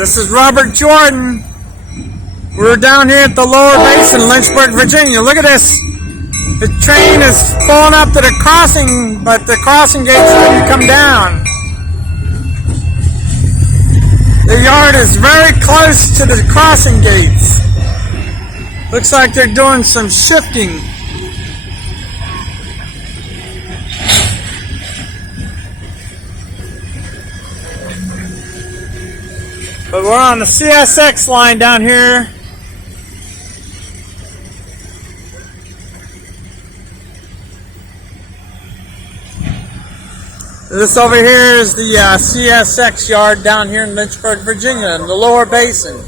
This is Robert Jordan. We're down here at the lower basin, Lynchburg, Virginia. Look at this. The train is pulling up to the crossing, but the crossing gates didn't come down. The yard is very close to the crossing gates. Looks like they're doing some shifting. But we're on the CSX line down here. This over here is the CSX yard down here in Lynchburg, Virginia, in the lower basin.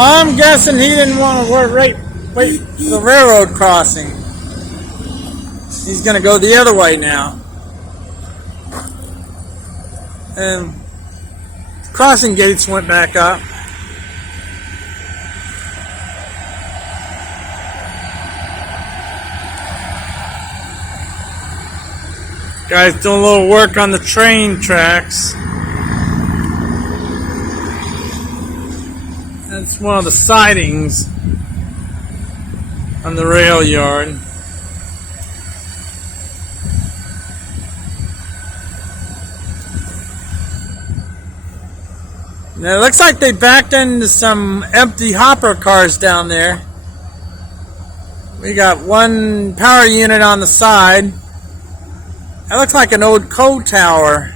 I'm guessing he didn't want to wait for the railroad crossing. He's going to go the other way now. And crossing gates went back up. Guys doing a little work on the train tracks. That's one of the sidings on the rail yard. Now it looks like they backed into some empty hopper cars down there. We got one power unit on the side. That looks like an old coal tower.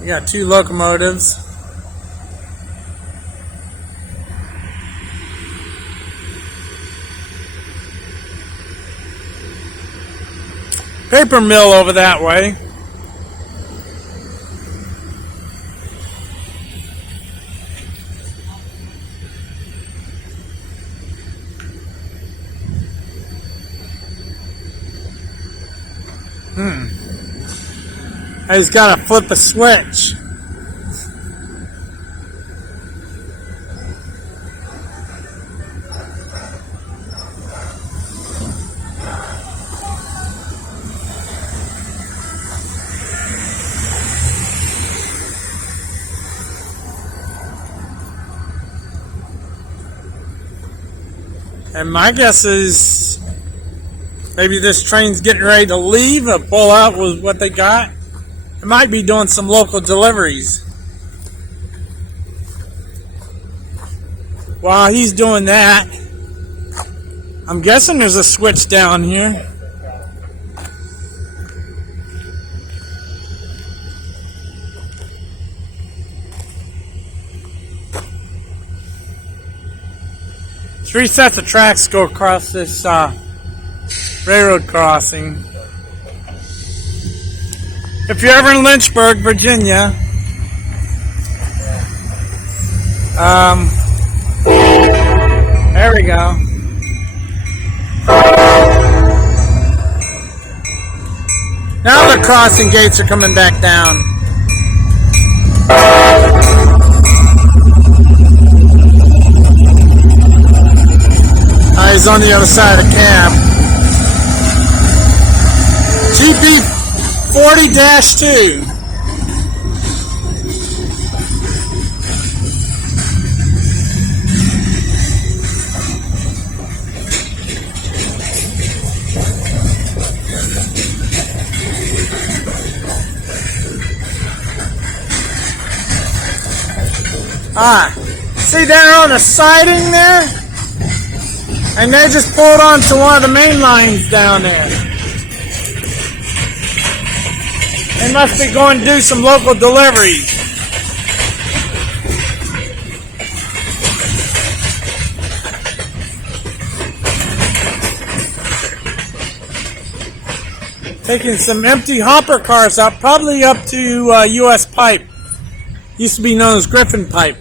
We got two locomotives. Paper mill over that way. He's got to flip a switch. And my guess is maybe this train's getting ready to leave or pull out with what they got. It might be doing some local deliveries. While he's doing that, I'm guessing there's a switch down here. Three sets of tracks go across this railroad crossing. If you're ever in Lynchburg, Virginia, there we go. Now the crossing gates are coming back down. on the other side of the cab. GP 40-2. See there on the siding there? And they just pulled onto one of the main lines down there. They must be going to do some local deliveries. Taking some empty hopper cars out, probably up to US Pipe. Used to be known as Griffin Pipe.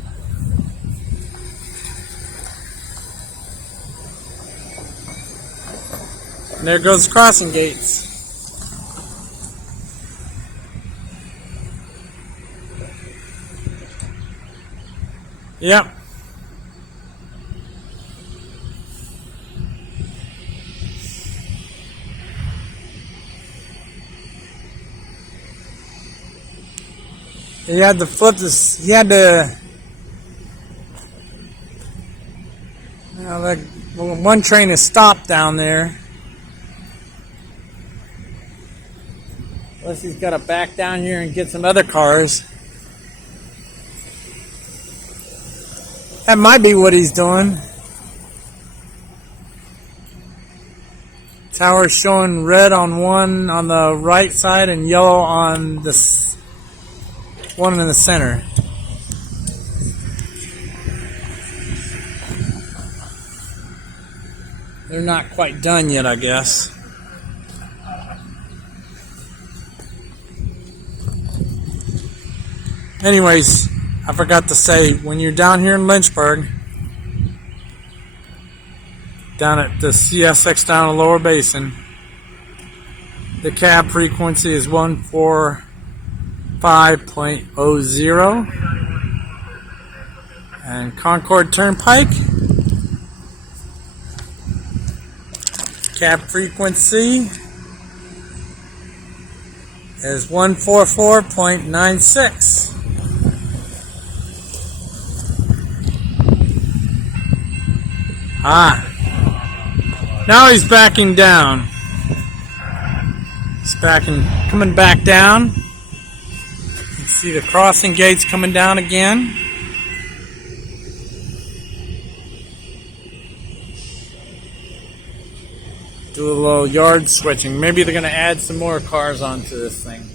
And there goes the crossing gates. Yep. He had to flip this. He had to. Like one train is stopped down there. Unless he's got to back down here and get some other cars. That might be what he's doing. Tower showing red on one on the right side and yellow on this one in the center. They're not quite done yet, I guess. Anyways, I forgot to say, when you're down here in Lynchburg, down at the CSX down in the lower basin, the cab frequency is 145.00, and Concord Turnpike, cab frequency is 144.96. Now he's backing down. He's coming back down. You can see the crossing gates coming down again. Do a little yard switching. Maybe they're going to add some more cars onto this thing.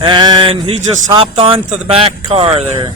And he just hopped onto the back car there.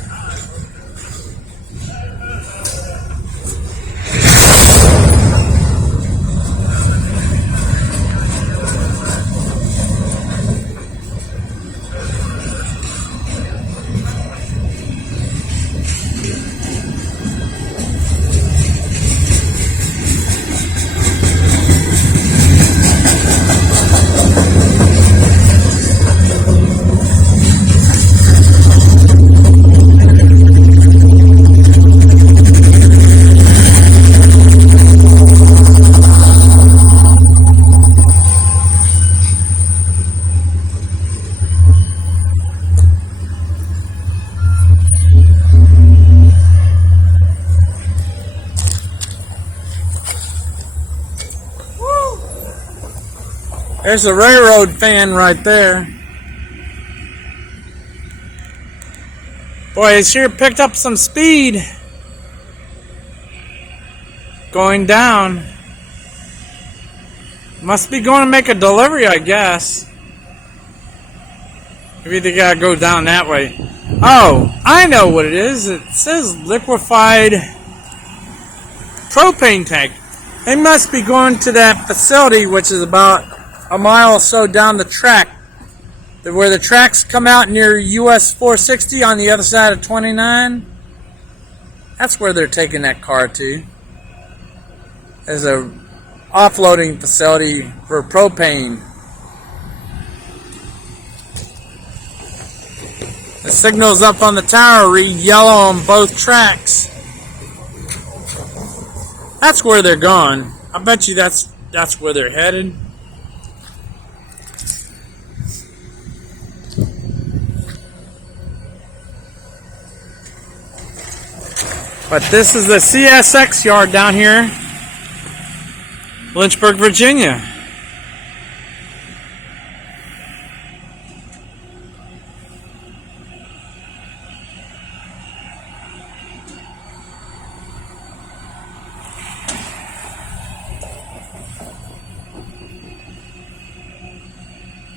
There's a railroad fan right there. Boy, he sure picked up some speed going down. Must be going to make a delivery, I guess. Maybe they gotta go down that way. Oh, I know what it is. It says liquefied propane tank. They must be going to that facility, which is about a mile or so down the track, where the tracks come out near US 460 on the other side of 29. That's where they're taking that car to. There's a offloading facility for propane. signals up on the tower read yellow on both tracks. That's where they're going. I bet you that's where they're headed. But this is the CSX yard down here, Lynchburg, Virginia.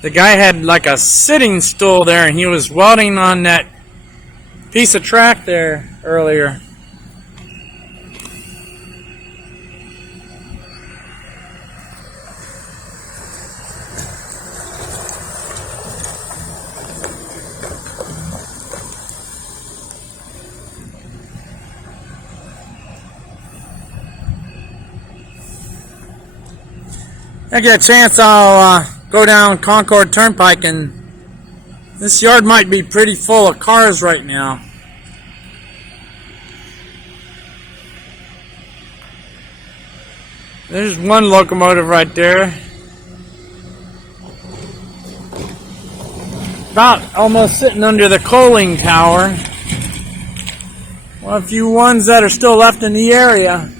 The guy had like a sitting stool there, and he was welding on that piece of track there earlier. If I get a chance, I'll go down Concord Turnpike, and this yard might be pretty full of cars right now. There's one locomotive right there. About almost sitting under the coaling tower. Well, a few ones that are still left in the area.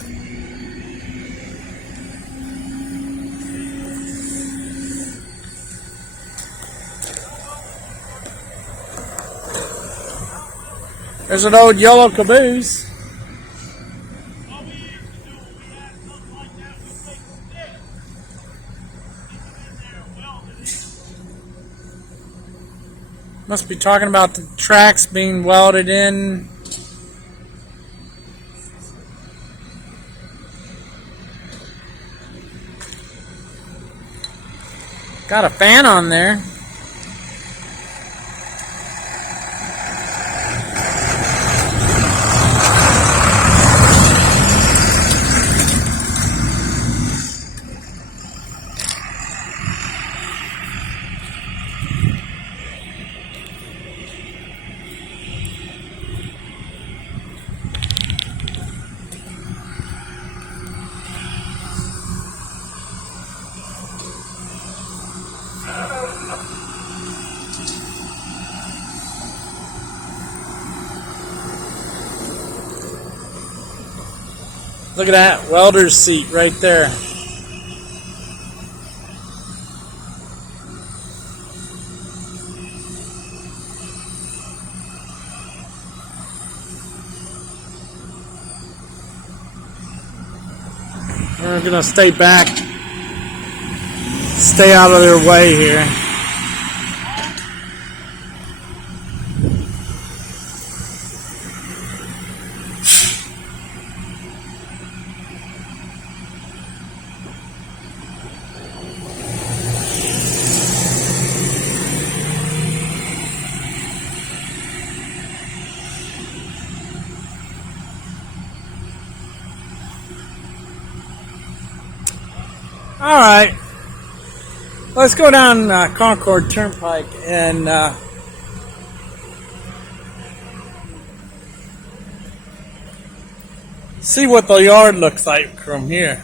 There's an old yellow caboose. Must be talking about the tracks being welded in. Got a fan on there. Look at that welder's seat right there. We're gonna stay back, stay out of their way here. All right, let's go down Concord Turnpike and see what the yard looks like from here.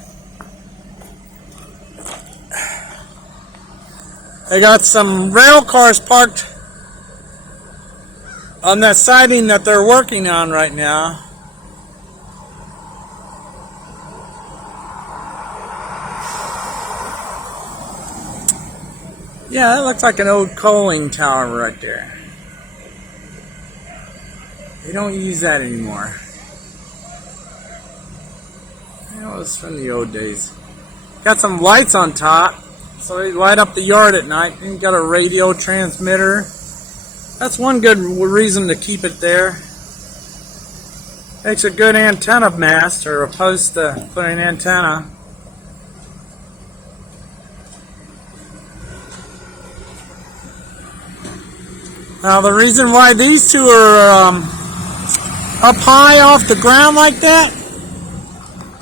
They got some rail cars parked on that siding that they're working on right now. Yeah, that looks like an old coaling tower right there. They don't use that anymore. That was from the old days. Got some lights on top, so they light up the yard at night. And you got a radio transmitter. That's one good reason to keep it there. Makes a good antenna mast, or a post to put an antenna. Now the reason why these two are up high off the ground like that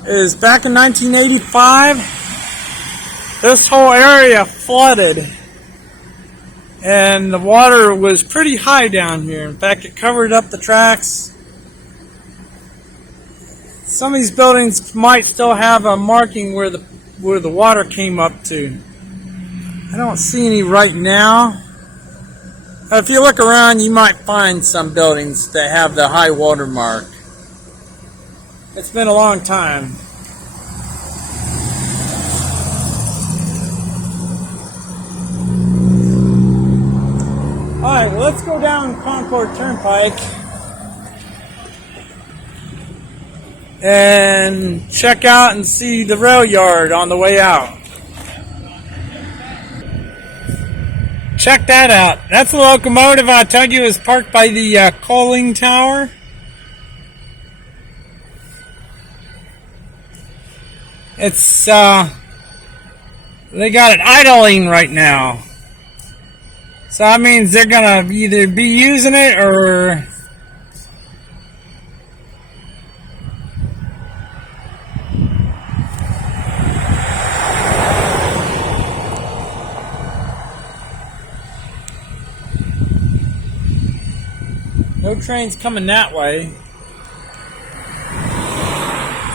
is back in 1985, this whole area flooded. and the water was pretty high down here. In fact, it covered up the tracks. Some of these buildings might still have a marking where the water came up to. I don't see any right now. If you look around, you might find some buildings that have the high water mark. It's been a long time. Alright, well, let's go down Concord Turnpike and check out and see the rail yard on the way out. Check that out. That's the locomotive I told you is parked by the coaling tower. It's, they got it idling right now. So that means they're gonna either be using it or no trains coming that way.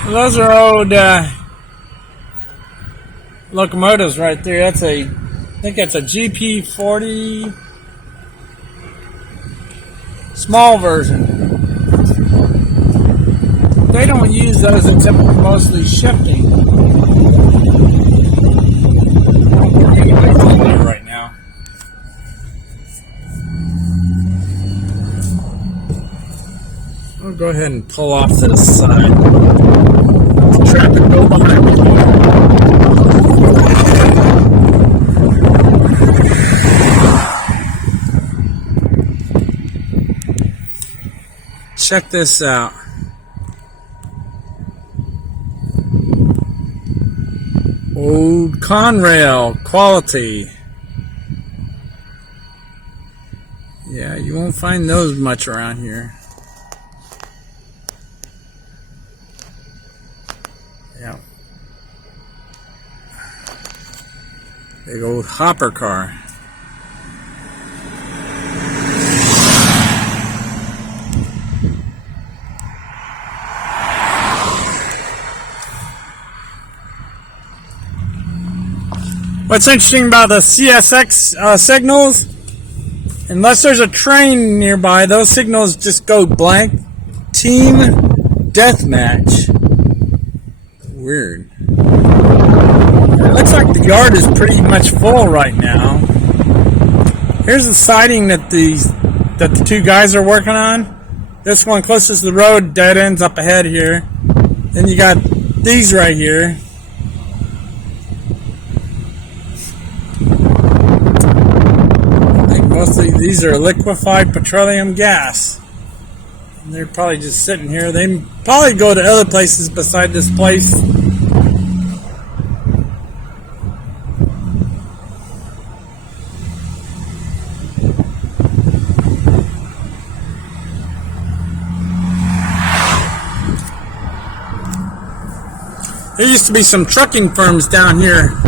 Those are old locomotives right there. That's I think that's a GP40 small version. They don't use those except for mostly shifting. Right now. I'll go ahead and pull off to the side. Traffic go by me. Check this out. Old Conrail quality. Yeah, you won't find those much around here. Yeah. Big old hopper car. What's interesting about the CSX signals, unless there's a train nearby, those signals just go blank. Team deathmatch. Weird. It looks like the yard is pretty much full right now. Here's the siding that the two guys are working on. This one closest to the road dead ends up ahead here. Then you got these right here. Mostly these are liquefied petroleum gas. And they're probably just sitting here. They probably go to other places beside this place. There used to be some trucking firms down here,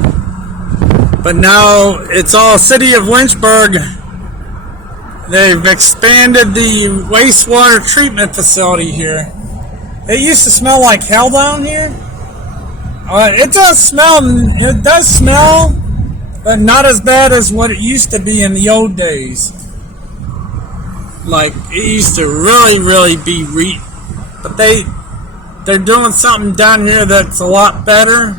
but now it's all city of Lynchburg. They've expanded the wastewater treatment facility here. It used to smell like hell down here. It does smell, but not as bad as what it used to be in the old days. Like, it used to really be but they're doing something down here that's a lot better.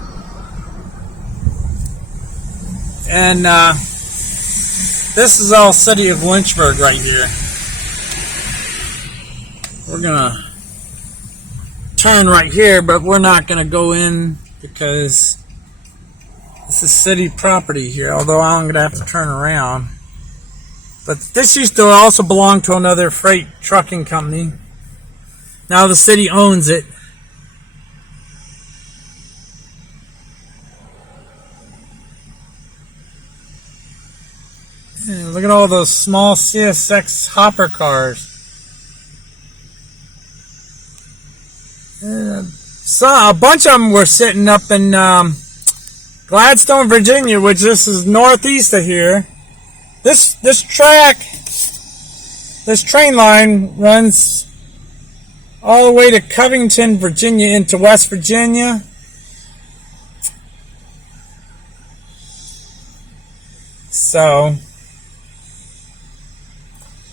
And this is all city of Lynchburg right here. We're gonna turn right here, but we're not gonna go in because this is city property here, although I'm gonna have to turn around. But this used to also belong to another freight trucking company. Now the city owns it. Yeah, look at all those small CSX hopper cars. So a bunch of them were sitting up in Gladstone, Virginia, which this is northeast of here. This train line runs all the way to Covington, Virginia, into West Virginia. So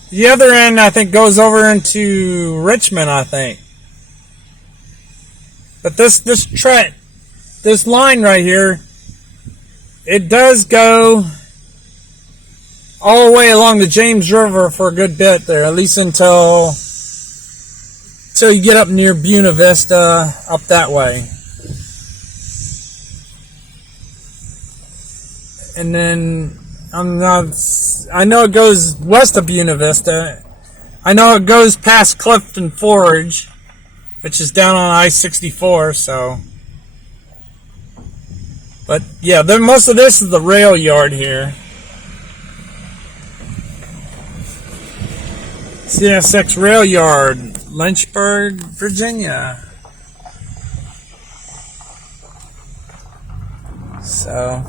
the other end, I think, goes over into Richmond, I think. But this line right here, it does go all the way along the James River for a good bit there, at least until you get up near Buena Vista, up that way. And then I know it goes west of Buena Vista. I know it goes past Clifton Forge, which is down on I-64, so. But yeah, most of this is the rail yard here. CSX rail yard, Lynchburg, Virginia. So,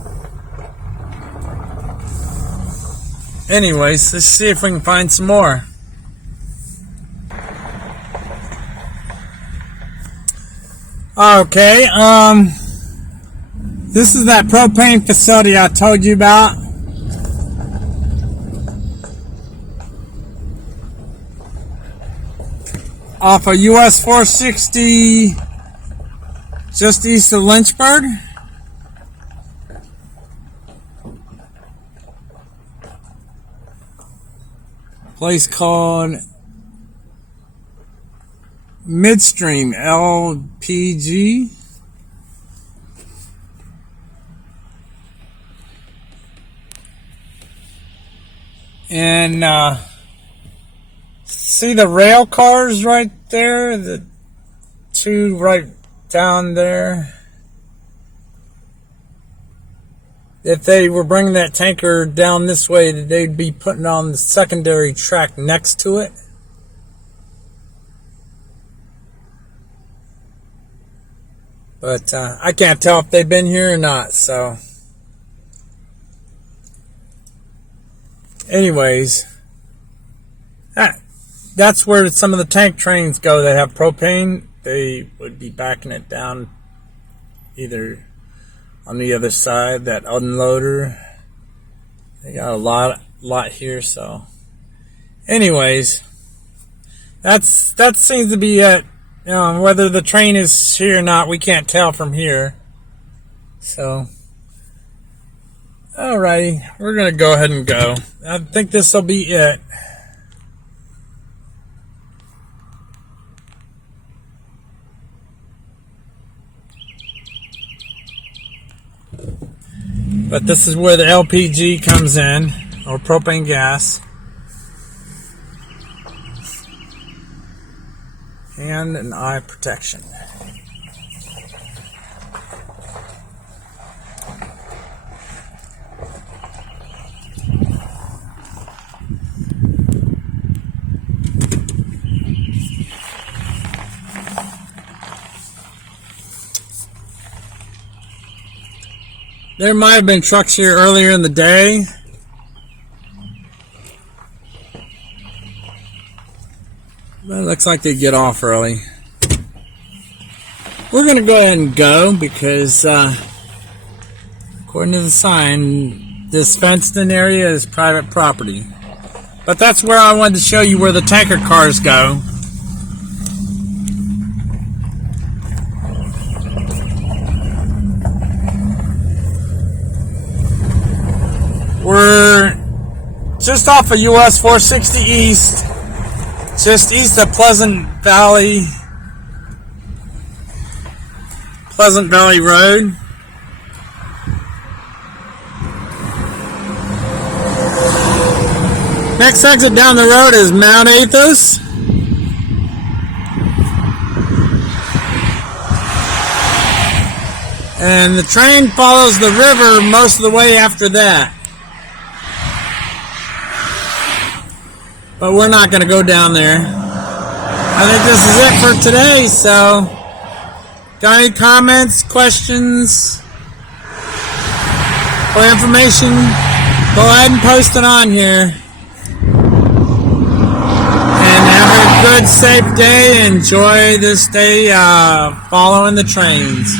anyways, let's see if we can find some more. Okay, this is that propane facility I told you about. Off of US 460, just east of Lynchburg. Place called Midstream LPG. And see the rail cars right there? The two right down there. If they were bringing that tanker down this way, they'd be putting on the secondary track next to it. But I can't tell if they've been here or not, so. Anyways, that's where some of the tank trains go that have propane. They would be backing it down either on the other side, that unloader. They got a lot here, so. Anyways, that seems to be it. You know, whether the train is here or not, we can't tell from here. So, alrighty, we're gonna go ahead and go. I think this will be it. But this is where the LPG comes in, or propane gas. And an eye protection. There might have been trucks here earlier in the day. But it looks like they get off early. We're going to go ahead and go because, according to the sign, this fenced-in area is private property. But that's where I wanted to show you where the tanker cars go. We're just off of US 460 East, just east of Pleasant Valley Road. Next exit down the road is Mount Athos. And the train follows the river most of the way after that. But we're not going to go down there. I think this is it for today, so got any comments, questions, or information, go ahead and post it on here. And have a good, safe day. Enjoy this day following the trains.